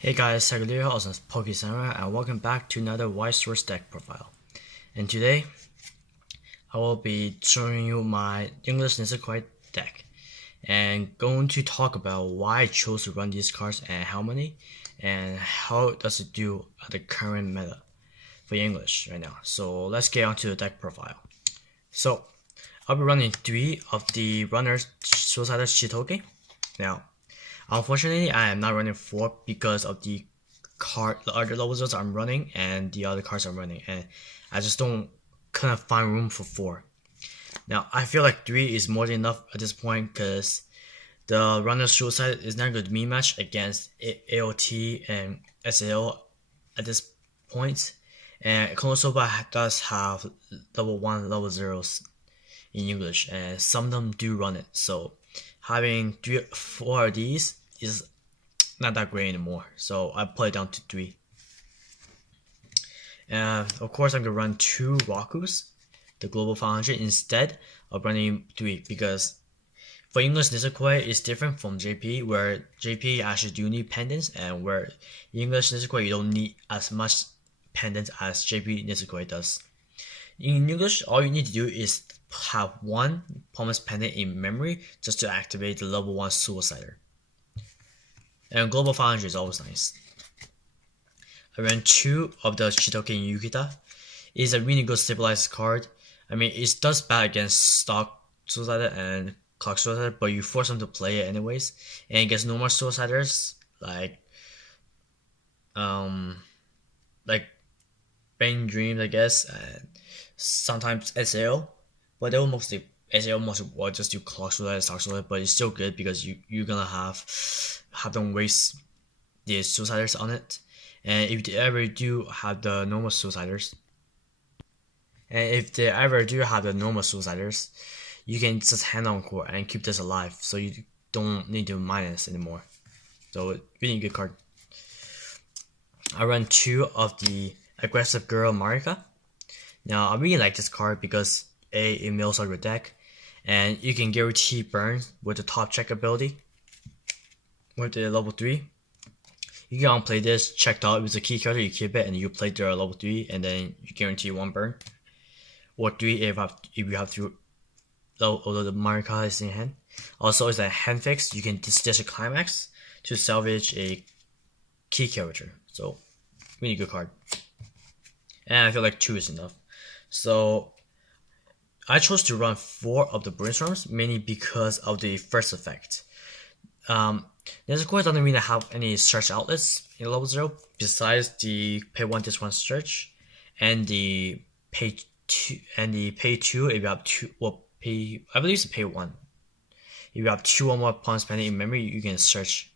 Hey guys, Sagaleo also Samurai, and welcome back to another Weiss Schwarz deck profile. And today, I will be showing you my English Nisekoi deck, and going to talk about why I chose to run these cards and how many, and how does it do at the current meta for English right now. So let's get on to the deck profile. So I'll be running 3 of the runners Suicide Shitoge. Now, unfortunately, I am not running 4 because of the other levels I'm running and the other cards I'm running, and I just couldn't find room for 4. Now I feel like 3 is more than enough at this point because the runner suicide is not going to be match against AOT and SAO at this point, and Konosuba does have level 1, level 0s in English, and some of them do run it, so having 4 of these is not that great anymore, so I put it down to 3. And of course I'm gonna run 2 Rakus, the Global 500, instead of running 3, because for English Nisekoi is different from JP, where JP actually do need pendants, and where English Nisekoi you don't need as much pendants as JP Nisekoi does. In English, all you need to do is have 1 promise pendant in memory just to activate the level 1 Suicider. And Global 500 is always nice. I ran 2 of the Shitoken Yukita. It is a really good stabilized card. I mean, it does bad against stock Suicider and clock Suicider, but you force them to play it anyways. And against normal Suiciders, like Bane Dreams, I guess, and sometimes SAO. But they will mostly SAO will just do clock Suicider, stock Suicider, but it's still good because you're gonna have them waste the Suiciders on it. And if they ever do have the normal Suiciders, you can just hand on core and keep this alive, so you don't need to minus anymore. So really good card. I run 2 of the Aggressive Girl Marika. Now I really like this card because it mills out your deck, and you can guarantee burns with the top check ability. With the level 3, you can play this, checked out with a key character, you keep it, and you play their level 3, and then you guarantee 1 burn. Or 3 if you have to, although the Marika is in hand. Also, it's a hand fix, you can dish a climax to salvage a key character. So, really good card. And I feel like 2 is enough. So, I chose to run 4 of the Brainstorms, mainly because of the first effect. Nisekoi doesn't really have any search outlets in level 0 besides the pay 1 this 1 search and the pay 2 if you have 2, well, pay, I believe it's pay 1. If you have 2 or more pawns pending in memory, you can search.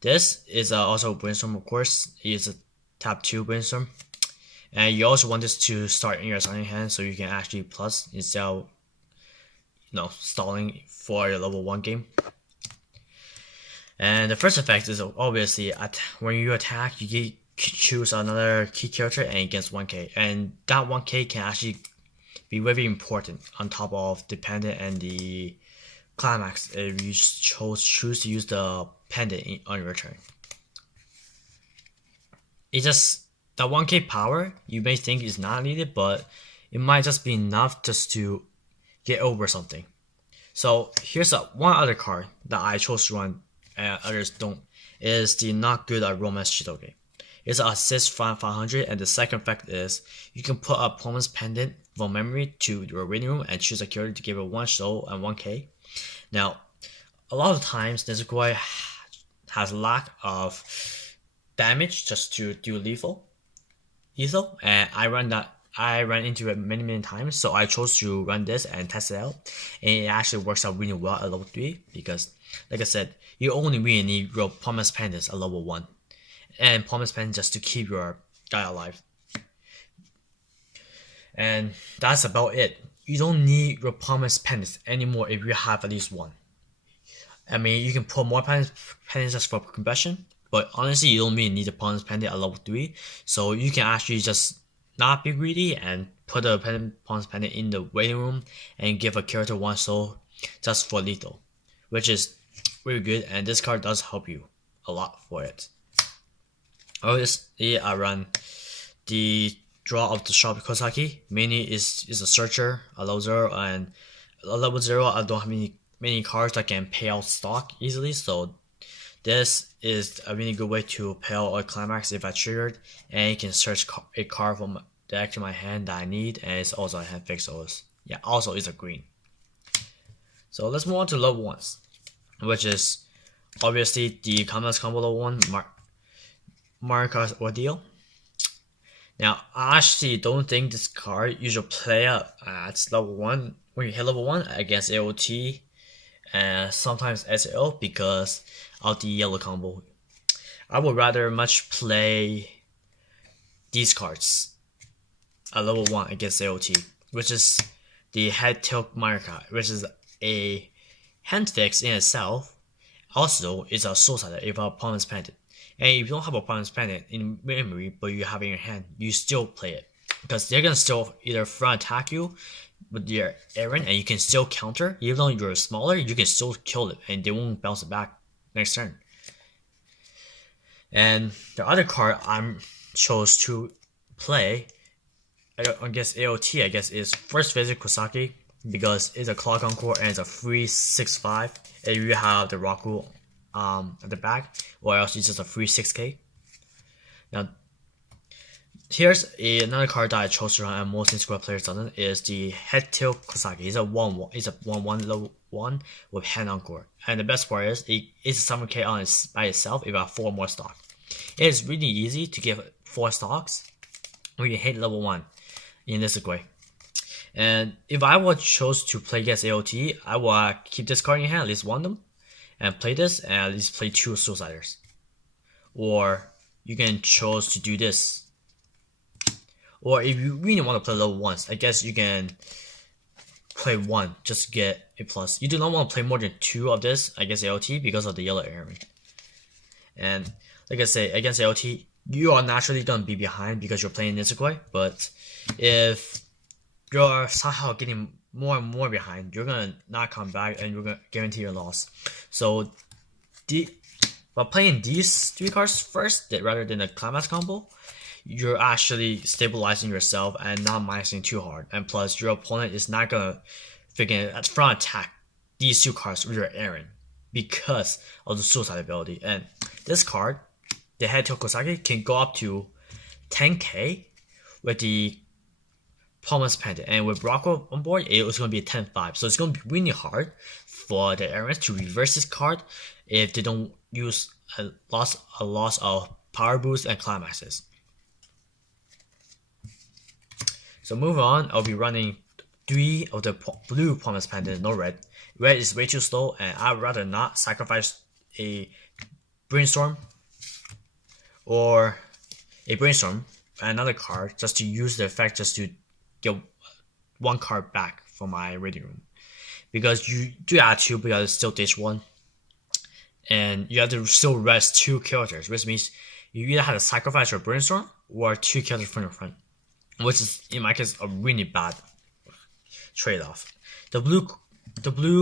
This is also a Brainstorm, of course. It's a tap 2 Brainstorm, and you also want this to start in your starting hand so you can actually plus instead of stalling for your level 1 game. And the first effect is obviously when you attack, you choose another key character and it gets 1k, and that 1k can actually be very important on top of the pendant and the climax if you choose to use the pendant on your turn. It's just that 1k power you may think is not needed, but it might just be enough just to get over something. So here's one other card that I chose to run and others don't, is the not good at Romance Shitoge. It's an assist from 500, and the second effect is you can put a promise pendant from memory to your waiting room and choose a character to give it 1 soul and 1k. Now, a lot of times Nisekoi has lack of damage just to do lethal, and I ran into it many times, so I chose to run this and test it out, and it actually works out really well at level 3 because, like I said, you only really need your promise pendants at level 1, and promise pendants just to keep your guy alive. And that's about it. You don't need your promise pendants anymore if you have at least 1. I mean, you can put more pendants just for compression, but honestly, you don't really need the promise pendant at level 3, so you can actually just not be greedy and put a promise pendant in the waiting room and give a character 1 soul just for lethal, which is really good, and this card does help you a lot for it. Obviously, I run the draw of the sharp Kosaki. Mini is a searcher, a level 0, and a level 0 I don't have many cards that can pay out stock easily, so this is a really good way to pay out a climax if I triggered, and you can search a card from the deck to my hand that I need, and it's also a hand fix, so yeah, also it's a green. So let's move on to level 1s, which is obviously the Commonest Combo level 1, Marika's Ordeal. Now, I actually don't think this card you should play at level 1 when you hit level 1 against AOT and sometimes SL because of the yellow combo. I would rather much play these cards at level 1 against AOT, which is the Head Tilt Marika, which is a hand fix in itself. Also, it's a suicide if our opponent's pendant. And if you don't have a opponent's pendant in memory, but you have it in your hand, you still play it. Because they're gonna still either front attack you with your Aaron, and you can still counter. Even though you're smaller, you can still kill it, and they won't bounce it back next turn. And the other card I chose to play against AOT, I guess, is First Visit Kosaki, because it's a Clock Encore and it's a free 6/5, and you have the Raku at the back, or else it's just a free 6k. Now, here's another card that I chose to run and most Nisekoi players doesn't, is the Head Tilt Kosaki. It's a 1/1. It's a 1/1 level 1 with Hand Encore. And the best part is it's a 7k on by itself if you have 4 more stock. It is really easy to get 4 stocks when you hit level 1 in Nisekoi. And if I would chose to play against AOT, I would keep this card in hand, at least one of them, and play this, and at least play 2 Suiciders. Or you can choose to do this. Or if you really want to play level 1s, I guess you can play 1 just to get a plus. You do not want to play more than 2 of this against AOT because of the yellow Aaron. And like I say, against AOT, you are naturally going to be behind because you're playing Nisekoi, but if you're somehow getting more and more behind, you're gonna not come back and you're gonna guarantee your loss. So by playing these 3 cards first rather than a climax combo, you're actually stabilizing yourself and not minusing too hard. And plus, your opponent is not gonna freaking front attack these 2 cards with your Aaron because of the suicide ability. And this card, the Head Tilt Kosaki, can go up to 10k with the Palmer's Pendant, and with Rocco on board, it was going to be a 10-5. So it's going to be really hard for the Aarons to reverse this card if they don't use a loss of power boost and climaxes. So moving on, I'll be running 3 of the blue Palmer's Pendant, no red. Red is way too slow, and I'd rather not sacrifice a Brainstorm or a Brainstorm, another card, just to use the effect just to get 1 card back from my reading room, because you do add 2 but you have to still ditch 1, and you have to still rest 2 characters, which means you either have to sacrifice your Brainstorm or 2 characters from your front, which is in my case a really bad trade-off. The blue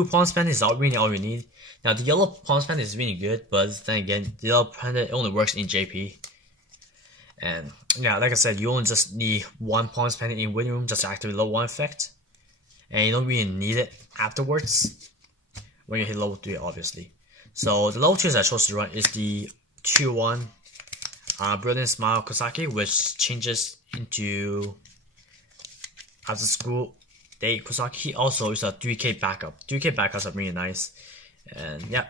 Palm Pendant is really all you need. Now the yellow Palm Pendant is really good, but then again, the yellow Pendant only works in JP. And yeah, like I said, you only just need 1 Palm Pendant in waiting room just to activate level 1 effect, and you don't really need it afterwards when you hit level 3, obviously. So the level 2s I chose to run is the 2/1 Brilliant Smile Kosaki, which changes into after school day Kosaki. Also is a 3k backup. 3k backups are really nice. And yeah,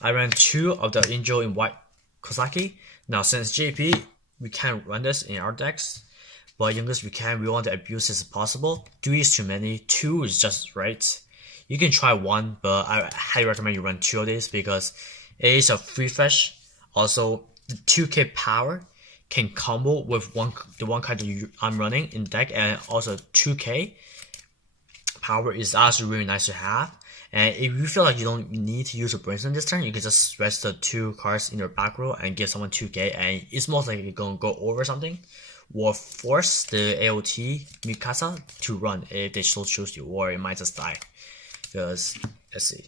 I ran 2 of the Angel in White Kosaki. Now, since JP, we can't run this in our decks, but youngest we can, we want to abuse this as possible. 3 is too many, 2 is just right. You can try 1, but I highly recommend you run 2 of these because it is a free fetch. Also, the 2k power can combo with the one card that I'm running in deck, and also 2k power is actually really nice to have. And if you feel like you don't need to use a Brainstorm this turn, you can just rest the 2 cards in your back row and give someone 2k, and it's most likely going to go over something, or force the AOT Mikasa to run if they still choose you, or it might just die. Because, let's see.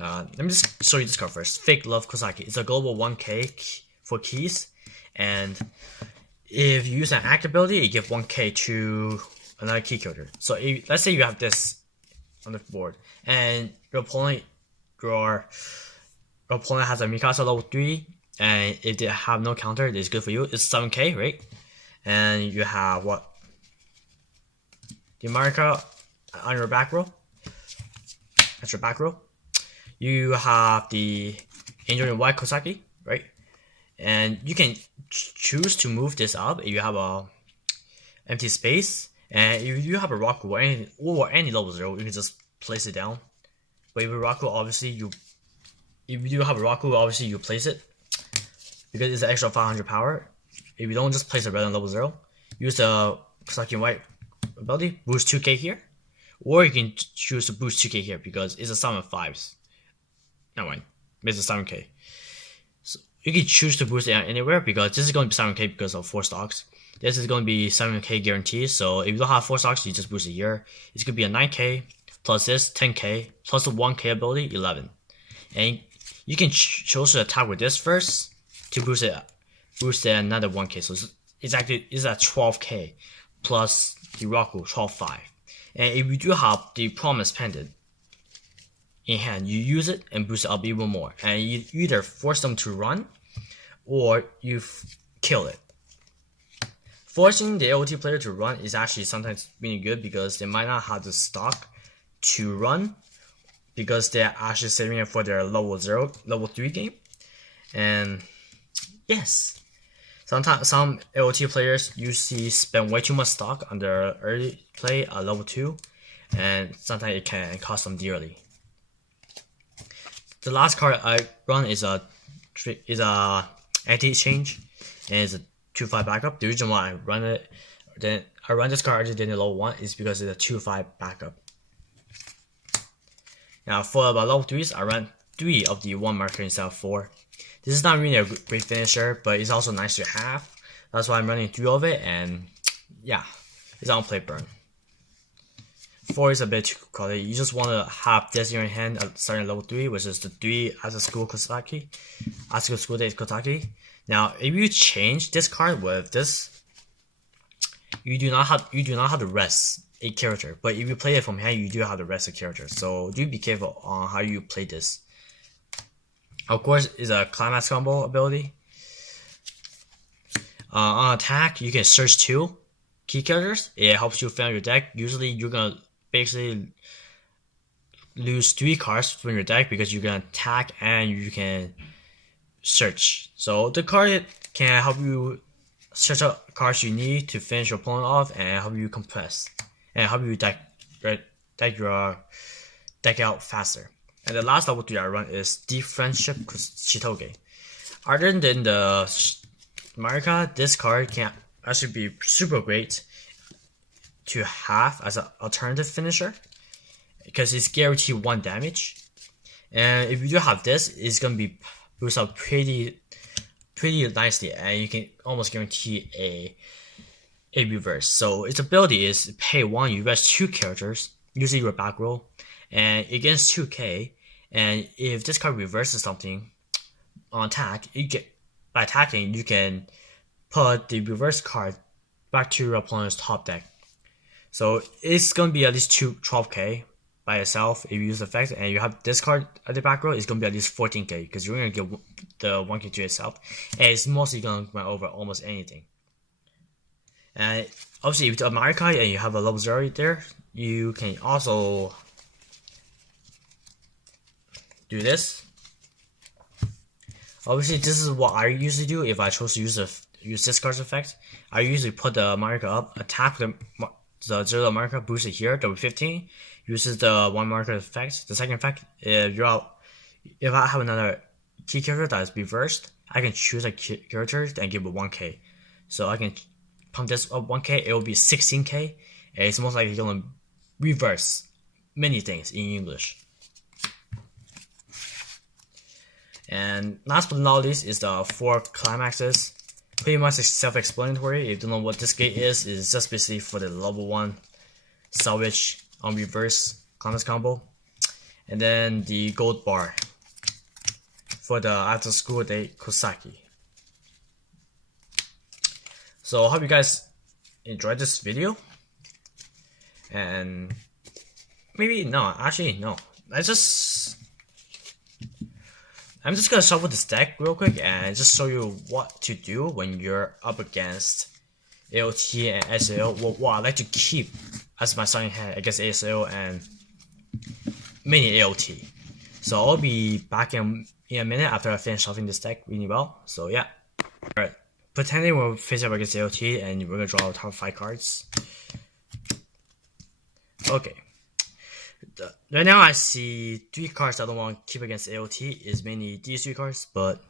Let me just show you this card first. Fake Love Kosaki. It's a global 1k for keys, and if you use an act ability, you give 1k to another key character. So let's say you have this on the board, and your opponent has a Mikasa level 3, and if they have no counter, it's good for you. It's 7k, right? And you have what? The Marika on your back row. That's your back row. You have the Angel in White Kosaki, right? And you can choose to move this up if you have a empty space. And if you have a Raku or any level 0, you can just place it down. But if you have a Raku, obviously you place it because it's an extra 500 power. If you don't, just place it right on level 0. Use the Kosaki White ability, boost 2k here. Or you can choose to boost 2k here because it's a summon 5s. No mind, it's a 7k. So you can choose to boost it anywhere because this is going to be 7k because of 4 stocks. This is going to be 7k guarantee. So if you don't have 4 stocks, you just boost it here. It's going to be a 9k plus this 10k plus the 1k ability 11. And you can choose to attack with this first to boost it another 1k. So it's at 12k plus the Raku 12.5. And if you do have the Promise Pendant in hand, you use it and boost it up even more. And you either force them to run or you kill it. Forcing the AOT player to run is actually sometimes really good because they might not have the stock to run because they're actually saving it for their level 3 game. And yes, sometimes some AOT players usually spend way too much stock on their early play at level 2, and sometimes it can cost them dearly. The last card I run is a anti-exchange, and it's a 2-5 backup. The reason why I run this card other than the level 1 is because it's a 2-5 backup. Now for about level 3s, I run 3 of the 1 marker instead of 4. This is not really a great finisher, but it's also nice to have. That's why I'm running 3 of it, and yeah, it's on play burn. 4 is a bit too crowded. You just want to have this in your hand starting level 3, which is the 3 After School Days Kosaki. Now, if you change this card with this, you do not have to rest a character. But if you play it from hand, you do have to rest a character. So do be careful on how you play this. Of course, it's a climax combo ability. On attack, you can search 2 key characters. It helps you fill your deck. Usually, you're gonna basically lose 3 cards from your deck because you can attack and you can search. So the card can help you search out cards you need to finish your opponent off and help you compress and help you deck your deck out faster. And the last level 3 I run is Deep Friendship Shitoge. Other than the Marika, this card can actually be super great to have as an alternative finisher because it's guaranteed 1 damage. And if you do have this, it's gonna be boost up pretty nicely, and you can almost guarantee a reverse. So its ability is pay 1, you rest 2 characters, usually your back row, and against 2k. And if this card reverses something on attack, by attacking you can put the reverse card back to your opponent's top deck. So it's gonna be at least 12k by itself if you use the effect, and you have this card at the back row. It's gonna be at least 14k because you're gonna get the 1k to itself, and it's mostly gonna run over almost anything. And obviously, if you have Marika and you have a level 0 there, you can also do this. Obviously, this is what I usually do if I chose to use this card's effect. I usually put the Marika up, attack the 0 marker, boost it here, W15, uses the 1 marker effect. The second effect, if I have another key character that is reversed, I can choose a character and give it 1k. So I can pump this up 1k, it will be 16k, and it's most likely going to reverse many things in English. And last but not least is the 4 climaxes. Pretty much self-explanatory. If you don't know what this gate is, it's just basically for the level 1 salvage on reverse climax combo. and then the gold bar for the after school day Kosaki. So I hope you guys enjoyed this video, and maybe no, actually no. I'm just gonna shuffle this deck real quick and just show you what to do when you're up against AOT and SAO. What I like to keep as my starting hand against ASAO and mini AOT. So I'll be back in a minute after I finish shuffling this deck really well. So yeah. Alright. Pretending we're facing up against AOT and we're gonna draw our top 5 cards. Okay. Right now I see 3 cards that I don't want to keep against AOT is mainly these 3 cards, but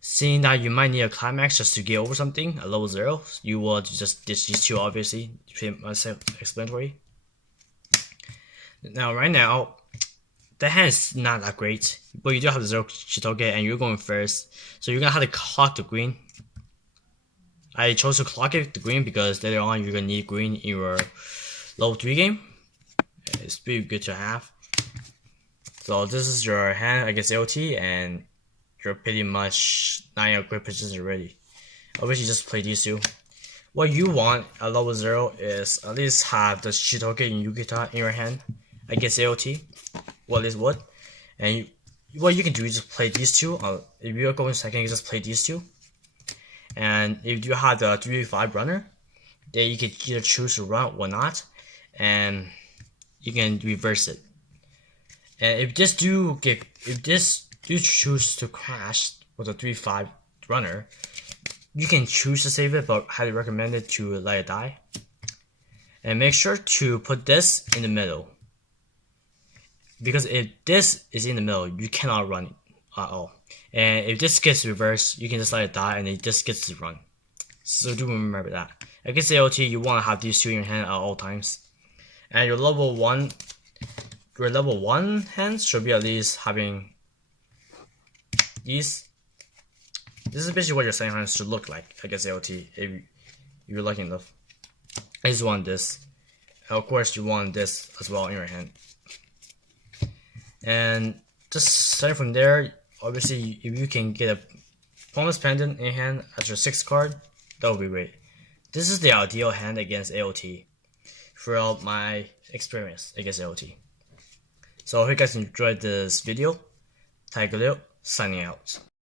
seeing that you might need a climax just to get over something, a level 0, you will just ditch these 2 obviously, pretty much self-explanatory. Now right now, the hand is not that great, but you do have the 0 Shitoge and you're going first, so you're gonna have to clock the green. I chose to clock it, the green, because later on you're gonna need green in your level 3 game. It's pretty good to have. So this is your hand against AOT, and you're pretty much not in a great position already. Obviously, just play these 2. What you want at level 0 is at least have the Shitoge and Yukita in your hand against AOT. Well, at least would. And what you can do is just play these 2. If you're going second, you just play these 2. And if you have the 3-5 runner, then you can either choose to run or not, and you can reverse it. And if this do choose to crash with a 3-5 runner, you can choose to save it, but highly recommend it to let it die. And make sure to put this in the middle, because if this is in the middle, you cannot run it at all. And if this gets reversed, you can just let it die and it just gets to run. So do remember that. Against AOT, you want to have these 2 in your hand at all times. And your level 1 hands should be at least having these. This is basically what your second hand should look like against AOT if you're lucky enough. I just want this. And of course, you want this as well in your hand. And just starting from there, obviously, if you can get a Promise Pendant in hand as your 6th card, that would be great. This is the ideal hand against AOT throughout my experience against AOT. So I hope you guys enjoyed this video. Tiger Liu, signing out.